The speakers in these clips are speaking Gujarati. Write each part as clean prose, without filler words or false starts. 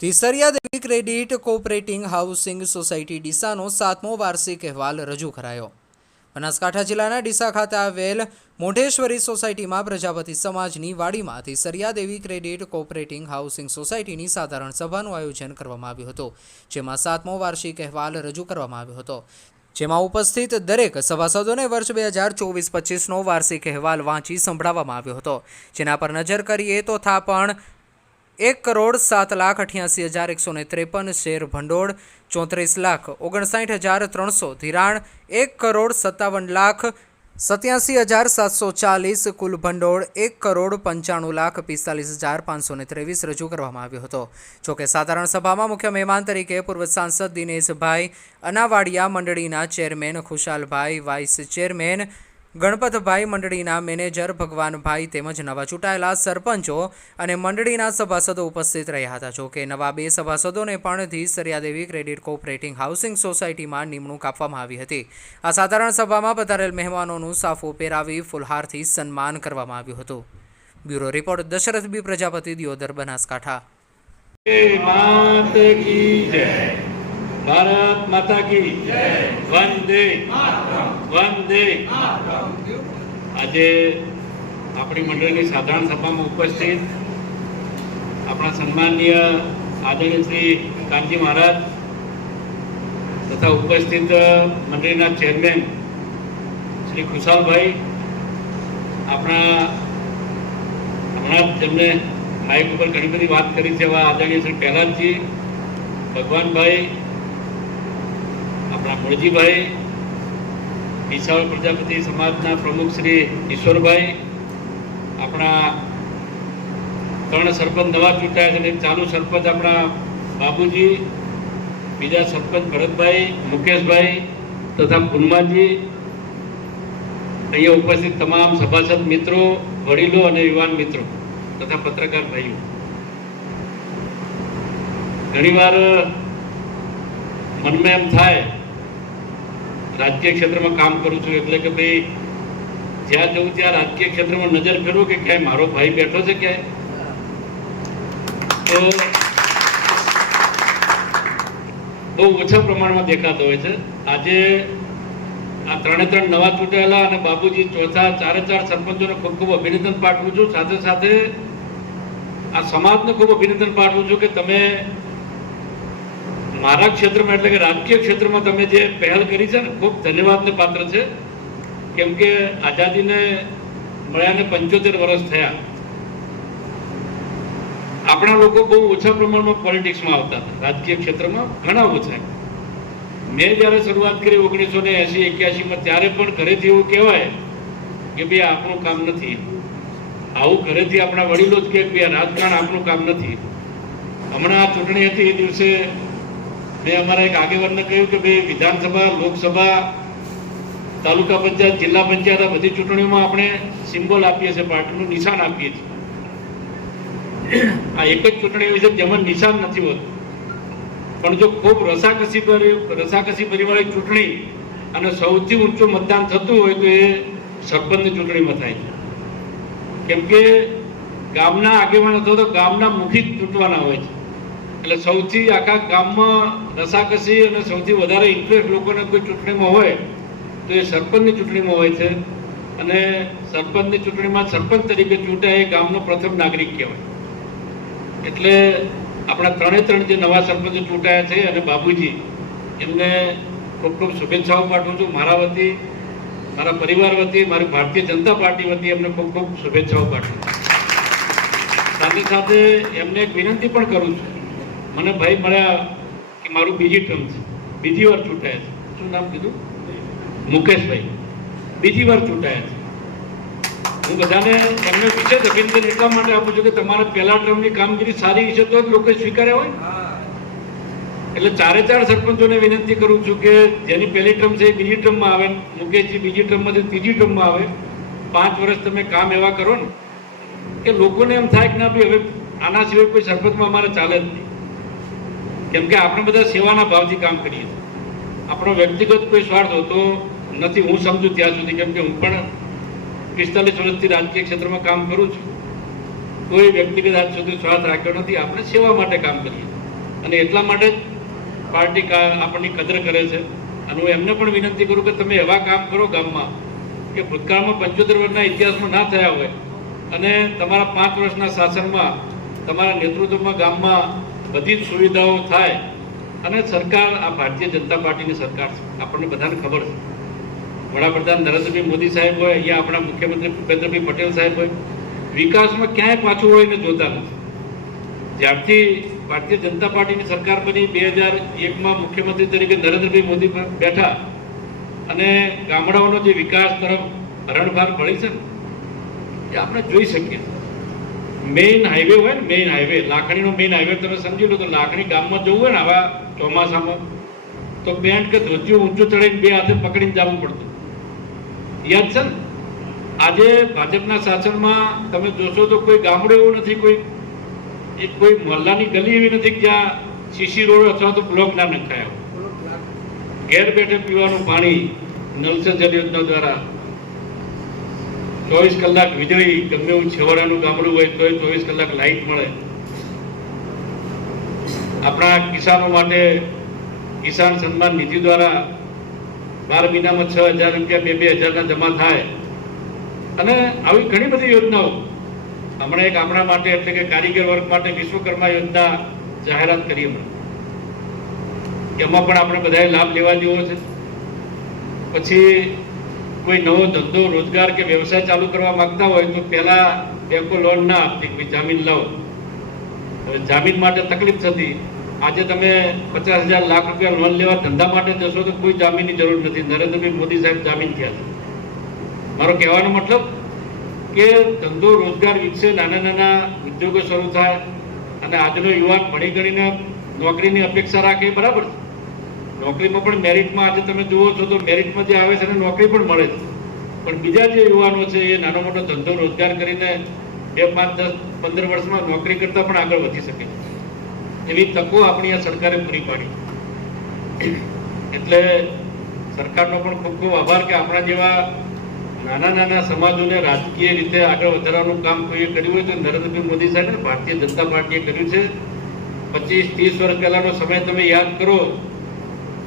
તિસરિયા દેવી ક્રેડિટ કોઓપરેટિવ હાઉસિંગ સોસાયટી ડીસાનો 7મો વાર્ષિક અહેવાલ રજૂ કરાયો। બનાસકાંઠા જિલ્લાના ડીસા ખાતે આવેલ મોઢેશ્વરી સોસાયટીમાં પ્રજાપતિ સમાજની વાડીમાં તિસરિયા દેવી ક્રેડિટ કોઓપરેટિવ હાઉસિંગ સોસાયટીની સાધારણ સભાનું આયોજન કરવામાં આવ્યું હતું, જેમાં 7મો વાર્ષિક અહેવાલ રજૂ કરવામાં આવ્યો હતો, જેમાં ઉપસ્થિત દરેક સભાસદોને વર્ષ 2024-25નો વાર્ષિક અહેવાલ વાંચી સંભળાવવામાં આવ્યો હતો, જેના પર નજર કરીએ તો થાપણ 1,07,88,153 શેર ભંડોળ 34,59,300 ધિરાણ 1,57,87,740 કુલ ભંડોળ 1,95,45,523 રજૂ કરવામાં આવ્યો હતો। જોકે સાધારણ સભામાં મુખ્ય મહેમાન તરીકે પૂર્વ સાંસદ દિનેશભાઈ અનાવાડિયા, મંડળીના chairman Khushalbhai, vice chairman Ganpatbhai, મંડળીના મેનેજર ભગવાનભાઈ તેમજ નવા ચૂંટાયેલા સરપંચો અને મંડળીના સભાસદો ઉપસ્થિત રહ્યા હતા। જોકે નવા 2 સભાસદોને પણ તિસરિયા દેવી ક્રેડિટ કોઓપરેટિવ હાઉસિંગ સોસાયટીમાં નિમણૂક આપવામાં આવી હતી। આ સાધારણ સભામાં પધારેલ મહેમાનોનું સાફો પહેરાવી ફૂલહારથી સન્માન કરવામાં આવ્યું હતું। બ્યુરો રિપોર્ટ દશરથ બી પ્રજાપતિ, દિયોદર, બનાસકાંઠા। भारत माता की वंदे वंदे। આજે આપણી મંડળની સાધારણ સભામાં ઉપસ્થિત આપણા સન્માનીય આદરણીય શ્રી કાનજી મહારાજ તથા ઉપસ્થિત મંડળીના ચેરમેન શ્રી ખુશાલભાઈ, આપણા હમણાં જેમને માઇક ઉપર ઘણી બધી વાત કરી છે એવા આદરણીય શ્રી પહેલાદજી, ભગવાનભાઈ, આપણા મુળજીભાઈ, વિશાળ પ્રજાપતિ સમાજના પ્રમુખ શ્રી ઈશ્વરભાઈ, આપણા 3 સરપંચ નવા ચૂંટાયા છે, ચાલુ સરપંચ આપણા બાબુજી, બીજા સરપંચ ભરતભાઈ, મુકેશભાઈ તથા પૂનમાજી, અહીંયા ઉપસ્થિત તમામ સભાસદ મિત્રો, વડીલો અને યુવાન મિત્રો તથા પત્રકાર ભાઈઓ, ઘણીવાર મનમાં એમ થાય, રાજકીય ક્ષેત્રમાં કામ કરું છું એટલે કે ભાઈ જ્યાં જવું ત્યાં રાજકીય ક્ષેત્રમાં નજર ફેરવું કે ક્યાંય મારો ભાઈ બેઠો છે ક્યાંય, તો બહુ ઓછા પ્રમાણમાં દેખાતો હોય છે। આજે આ 3 નવા ચૂંટાયેલા અને બાબુજી ચોથા 4 સરપંચોને ખૂબ ખૂબ અભિનંદન પાઠવું છું। સાથે સાથે આ સમાજને ખૂબ અભિનંદન પાઠવું છું કે તમે મારા ક્ષેત્રમાં એટલે કે રાજકીય ક્ષેત્રમાં તમે જે પહેલ કરી છે ને, ખૂબ ધન્યવાદને પાત્ર છે। કેમ કે આઝાદીને મળ્યાને 75 વર્ષ થયા, આપણા લોકો બહુ ઓછા પ્રમાણમાં પોલિટિક્સમાં આવતા હતા, રાજકીય ક્ષેત્રમાં ઘણા ઓછા। મેં જ્યારે શરૂઆત કરી 1980-81માં, ત્યારે પણ ઘરેથી એવું કહેવાય કે ભાઈ આપણું કામ નથી, આવું ઘરેથી આપણા વડીલો જ કહે કે રાજકારણ આપણું કામ નથી। હમણાં આ ચૂંટણી હતી એ દિવસે મેં અમારા એક આગેવાનને કહ્યું કે ભાઈ વિધાનસભા, લોકસભા, તાલુકા પંચાયત, જિલ્લા પંચાયત, આ બધી ચૂંટણીઓમાં આપણે સિમ્બોલ આપીએ છીએ, પાર્ટીનું નિશાન આપીએ છીએ। આ એક જ ચૂંટણી એવી છે જેમાં નિશાન નથી હોતું, પણ જો ખૂબ રસાકસી ભરીવાળી ચૂંટણી અને સૌથી ઊંચું મતદાન થતું હોય તો એ સરપંચની ચૂંટણીમાં થાય છે। કેમ કે ગામના આગેવાન અથવા તો ગામના મુખી ચૂંટવાના હોય છે, એટલે સૌથી આખા ગામમાં રસાકસી અને સૌથી વધારે ઇન્ટરેસ્ટ લોકોને કોઈ ચૂંટણીમાં હોય તો એ સરપંચની ચૂંટણીમાં હોય છે। અને સરપંચની ચૂંટણીમાં સરપંચ તરીકે ચૂંટાય એ ગામનો પ્રથમ નાગરિક કહેવાય। એટલે આપણા 3 જે નવા સરપંચો ચૂંટાયા છે અને બાબુજી, એમને ખૂબ ખૂબ શુભેચ્છાઓ પાઠવું છું મારા વતી, મારા પરિવાર વતી, મારી ભારતીય જનતા પાર્ટી વતી એમને ખૂબ ખૂબ શુભેચ્છાઓ પાઠવું છું। સાથે સાથે એમને એક વિનંતી પણ કરું છું, મને ભાઈ મળ્યા કે મારું બીજી ટર્મ છે, બીજી વાર ચૂંટાયા છે, શું નામ કીધું, મુકેશભાઈ, બીજી વાર ચૂંટાયા છે। હું બધાને એમને વિશેષ અભિનંદન એટલા માટે આપું છું કે તમારા પહેલા ટર્મની કામગીરી સારી છે તો જ લોકોએ સ્વીકાર્યા હોય। એટલે 4 સરપંચોને વિનંતી કરું છું કે જેની પહેલી ટર્મ છે એ બીજી ટર્મમાં આવે, મુકેશજી બીજી ટર્મમાંથી ત્રીજી ટર્મમાં આવે। 5 વર્ષ તમે કામ એવા કરો ને કે લોકોને એમ થાય કે ના ભાઈ હવે આના સિવાય કોઈ સરપંચમાં અમારે ચાલે જ નહીં। કેમ કે આપણે બધા સેવાના ભાવથી કામ કરીએ છીએ, આપણો વ્યક્તિગત કોઈ સ્વાર્થ હોતો નથી, હું સમજુ ત્યાં સુધી। કેમ કે હું પણ 45 વર્ષથી રાજકીય ક્ષેત્રમાં કામ કરું છું, કોઈ વ્યક્તિગત આજ સુધી સ્વાર્થ રાખ્યો નથી, આપણે સેવા માટે કામ કરીએ। અને એટલા માટે જ પાર્ટી આપણની કદર કરે છે. અને હું એમને પણ વિનંતી કરું કે તમે એવા કામ કરો ગામમાં કે ભૂતકાળમાં 75 વર્ષના ઇતિહાસમાં ના થયા હોય અને તમારા 5 વર્ષના શાસનમાં તમારા નેતૃત્વમાં ગામમાં બધી જ સુવિધાઓ થાય. અને સરકાર આ ભારતીય જનતા પાર્ટીની સરકાર છે, આપણને બધાને ખબર છે. વડાપ્રધાન નરેન્દ્રભાઈ મોદી સાહેબ હોય, અહીંયા આપણા મુખ્યમંત્રી ભૂપેન્દ્રભાઈ પટેલ સાહેબ હોય, વિકાસમાં ક્યાંય પાછું વળીને જોતા નથી. જ્યારથી ભારતીય જનતા પાર્ટીની સરકાર બની 2001માં મુખ્યમંત્રી તરીકે નરેન્દ્રભાઈ મોદી બેઠા અને ગામડાઓનો જે વિકાસ તરફ હરણફાળ પડી છે ને એ આપણે જોઈ શકીએ. મેઇન હાઈવે હોય ને, મેઇન હાઈવે, લાખણીનો મેઇન હાઈવે તમે સમજી લો તો લાખણી ગામમાં જવું હોય ને આવા ચોમાસામાં તો પેન્ટ કે ધોતિયું ઊંચું ચડીને 2 હાથે પકડીને જવું પડતું. યાદ છે ને? આજે ભાજપના શાસનમાં તમે જોશો તો કોઈ ગામડું એવું નથી, કોઈ મોહલ્લાની ગલી એવી નથી કે જ્યાં સીસી રોડ અથવા તો બ્લોક ના નખાયા હોય. ઘેર બેઠે પીવાનું પાણી નલ સે જલ યોજના દ્વારા 24 કલાક વીજળી, ગમે એવું છેવાડાનું ગામડું હોય તો 24 કલાક લાઇટ મળે. આપણા કિસાનો માટે કિસાન સન્માન નિધિ દ્વારા 12 મહિનામાં 6,000 રૂપિયા 2,000 જમા થાય. અને આવી ઘણી બધી યોજનાઓ. હમણાં એક આપણા માટે એટલે કે કારીગર વર્ગ માટે વિશ્વકર્મા યોજના જાહેરાત કરી હમણાં, એમાં પણ આપણે બધાએ લાભ લેવા જેવો છે. પછી કોઈ નવો ધંધો, રોજગાર કે વ્યવસાય ચાલુ કરવા માંગતા હોય તો પહેલા બેંકો લોન ના આપતી, જામીન લાવો. હવે જામીન માટે તકલીફ થતી. આજે તમે 50,000 લાખ રૂપિયા લોન લેવા ધંધા માટે જશો તો કોઈ જામીનની જરૂર નથી. નરેન્દ્રભાઈ મોદી સાહેબ જામીન થયા છે. મારો કહેવાનો મતલબ કે ધંધો રોજગાર વિકસે, નાના નાના ઉદ્યોગો શરૂ થાય અને આજનો યુવાન ભણી ગણીને નોકરીની અપેક્ષા રાખે, બરાબર છે. નોકરીમાં પણ મેરિટમાં આજે તમે જુઓ છો તો મેરિટમાં જે આવે છે એને નોકરી પણ મળે છે. પણ બીજા જે યુવાનો છે એ નાનો મોટો ધંધો રોજગાર કરીને 2, 5, 10, 15 વર્ષમાં નોકરી કરતા પણ આગળ વધી શકે છે. એવી તકો આપણી આ સરકારે પૂરી પાડી. એટલે સરકારનો પણ ખૂબ ખૂબ આભાર કે આપણા જેવા નાના નાના સમાજોને રાજકીય રીતે આગળ વધારવાનું કામ કોઈએ કર્યું હોય તો નરેન્દ્રભાઈ મોદી સાહેબ ભારતીય જનતા પાર્ટીએ કર્યું છે. 25-30 વર્ષ પહેલાનો સમય તમે યાદ કરો.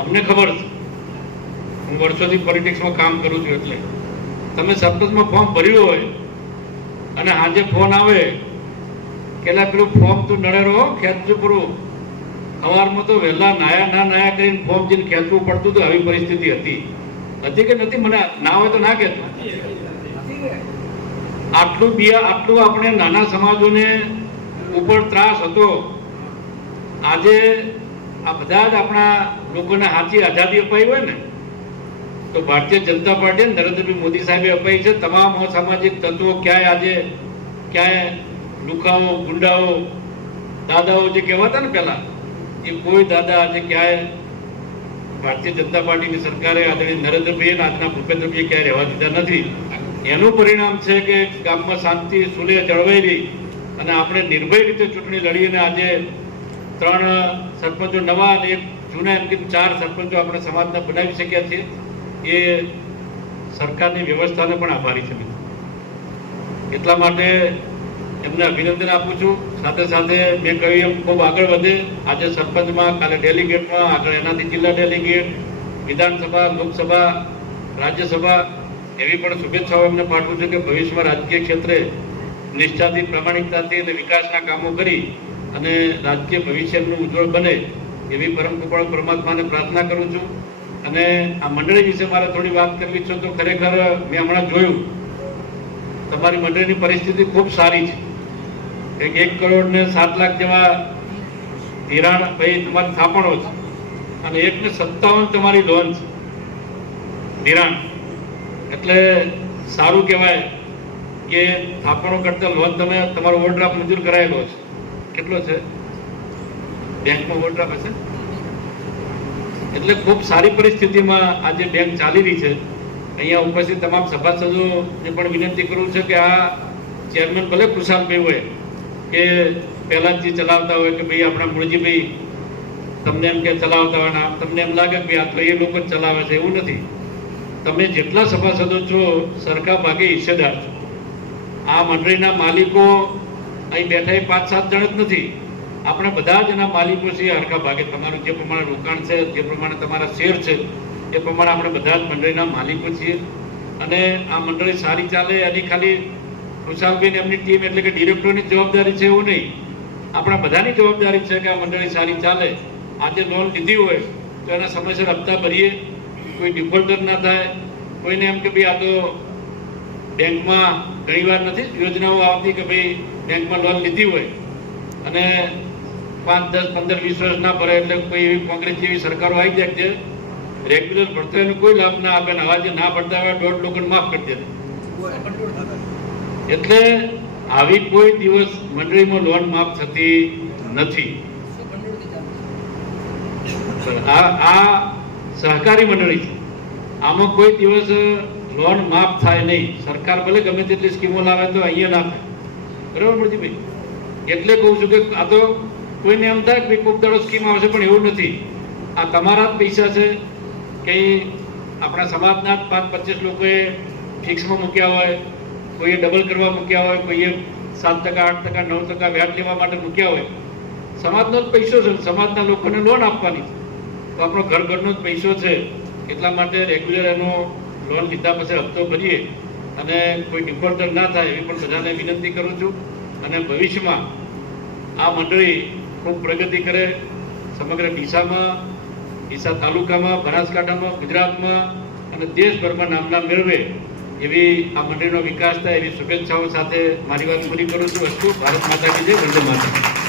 અમને ખબર છે, હું વર્ષોથી પોલિટિક્સમાં કામ કરું છું. એટલે તમે સરપંચમાં ફોર્મ ભર્યું હોય અને આજે ફોન આવે કે પેલું ફોર્મ તું નડે રહો, ખેંચવું પૂરું. સવારમાં તો વહેલા નાયા કરીને ફોર્મ જઈને ખેંચવું પડતું હતું. આવી પરિસ્થિતિ હતી કે નથી? મને ના હોય તો ના કહેતો. આટલું આપણે નાના સમાજોને ઉપર ત્રાસ હતો. આજે આ બધા જ આપણા લોકોને સાચી આઝાદી અપાઈ હોય ને તો ભારતીય જનતા પાર્ટી નરેન્દ્રભાઈ મોદી સાહેબે અપાઈ છે. તમામ અસામાજિક તત્વો ક્યાંય લુખાઓ, ગુંડાઓ, દાદાઓ જે કહેવાતા ને પહેલા, એ કોઈ દાદા આજે ક્યાંય ભારતીય જનતા પાર્ટીની સરકારે આદરણીય નરેન્દ્રભાઈ અને આજના ભૂપેન્દ્રભાઈએ ક્યાંય રહેવા દીધા નથી. એનું પરિણામ છે કે ગામમાં શાંતિ સુલેહ જળવાઈ રહી અને આપણે નિર્ભય રીતે ચૂંટણી લડીને આજે 3 સરપંચો નવા અને 1 જૂના, એમ કે 4 સરપંચો આપણે સમાજના બનાવી શક્યા છીએ. એ સરકારની વ્યવસ્થાને પણ આભારી છે. એટલા માટે એમને અભિનંદન આપું છું. સાથે સાથે મેં કહ્યું એમ ખૂબ આગળ વધે. આજે સરપંચમાં, કાલે ડેલિગેટમાં, આગળ એનાથી જિલ્લા ડેલિગેટ, વિધાનસભા, લોકસભા, રાજ્યસભા, એવી પણ શુભેચ્છાઓ એમને પાઠવું છું કે ભવિષ્યમાં રાજકીય ક્ષેત્રે નિષ્ઠાથી, પ્રામાણિકતાથી અને વિકાસના કામો કરી અને રાજકીય ભવિષ્ય એમનું ઉજ્જવળ બને એવી પરમ કૃપાળુ પરમાત્માને પ્રાર્થના કરું છું. અને આ મંડળી વિશે મારે થોડી વાત કરવી છે. તો ખરેખર મેં હમણાં જોયું તમારી મંડળીની પરિસ્થિતિ ખૂબ સારી છે. 1 કરોડ ને 7 લાખ જેવા ધિરાણ ભાઈ તમારી થાપણો છે અને 1,57 તમારી લોન છે, ધિરાણ. એટલે સારું કહેવાય કે થાપણો કરતા લોન તમે તમારો ઓવરડ્રાફ્ટ મંજૂર કરાયેલો છે. કેટલો છે બેંકમાં ઓવરડ્રાફ્ટ હશે? એટલે ખૂબ સારી પરિસ્થિતિમાં આજે બેંક ચાલી રહી છે. અહીંયા ઉપસ્થિત તમામ સભાસદોને પણ વિનંતી કરું છું કે આ ચેરમેન ભલે ખુશાલભાઈ હોય કે પહેલાં જે ચલાવતા હોય કે ભાઈ આપણા મૂળજીભાઈ તમને એમ કે ચલાવતા હોય ને તમને એમ લાગે કે આ તો એ લોકો જ ચલાવે છે, એવું નથી. તમે જેટલા સભાસદો છો સરખા ભાગે હિસ્સેદાર છો. આ મંડળીના માલિકો અહીં બેઠા 5-7 જણ જ નથી. આપણે બધા જ એના માલિકો છીએ હરખા ભાગે. તમારું જે પ્રમાણે રોકાણ છે, જે પ્રમાણે તમારા શેર છે, એ પ્રમાણે આપણે બધા જ મંડળીના માલિકો છીએ. અને આ મંડળી સારી ચાલે એની ખાલી ખુશાલબેન એમની ટીમ એટલે કે ડિરેક્ટરોની જવાબદારી છે એવું નહીં, આપણા બધાની જવાબદારી છે કે આ મંડળી સારી ચાલે. આજે લોન લીધી હોય તો એના સમયસર હપ્તા ભરીએ, કોઈ ડિફોલ્ટર ના થાય. કોઈને એમ કે ભાઈ આ તો બેંકમાં ઘણીવાર નથી યોજનાઓ આવતી કે ભાઈ બેંકમાં લોન લીધી હોય અને 5, 10, 15, 20 વર્ષ ના ભરે એટલે કોઈ એવી કોંગ્રેસ જેવી સરકારો આવી જાય છે રેગ્યુલર ભરતો એનો કોઈ લાભ ના આપે, આવા જે ના ભરતા હોય 1.5 લોકોને માફ કરી દે. એટલે આવી કોઈ દિવસ મંડળીમાં લોન માફ થતી નથી. આ સહકારી મંડળી છે, આમાં કોઈ દિવસ લોન માફ થાય નહીં. સરકાર ભલે ગમે તેટલી સ્કીમો લાવે તો અહીંયા ના થાય. બરાબર પ્રદીપભાઈ? એટલે કહું છું કે આ તો કોઈને એમ થાય કે કોઈક દાડો સ્કીમ આવશે, પણ એવું નથી. આ તમારા જ પૈસા છે. કંઈ આપણા સમાજના 5-25 લોકોએ ફિક્સમાં મૂક્યા હોય, કોઈએ ડબલ કરવા મૂક્યા હોય, કોઈએ 7%, 8%, 9% વ્યાજ લેવા માટે મૂક્યા હોય. સમાજનો જ પૈસો છે, સમાજના લોકોને લોન આપવાની છે. તો આપણો ઘરનો જ પૈસો છે, એટલા માટે રેગ્યુલર એનો લોન લીધા પછી હપ્તો ભરીએ અને કોઈ ડિફોલ્ટર ના થાય એવી પણ બધાને વિનંતી કરું છું. અને ભવિષ્યમાં આ મંડળી ખૂબ પ્રગતિ કરે, સમગ્ર ડીસા તાલુકામાં, બનાસકાંઠામાં, ગુજરાતમાં અને દેશભરમાં નામના મેળવે એવી આ મંડળીનો વિકાસ થાય એવી શુભેચ્છાઓ સાથે મારી વાત પૂરી કરું છું. અસ્તુ. ભારત માતા કી જય. વંદે માતરમ.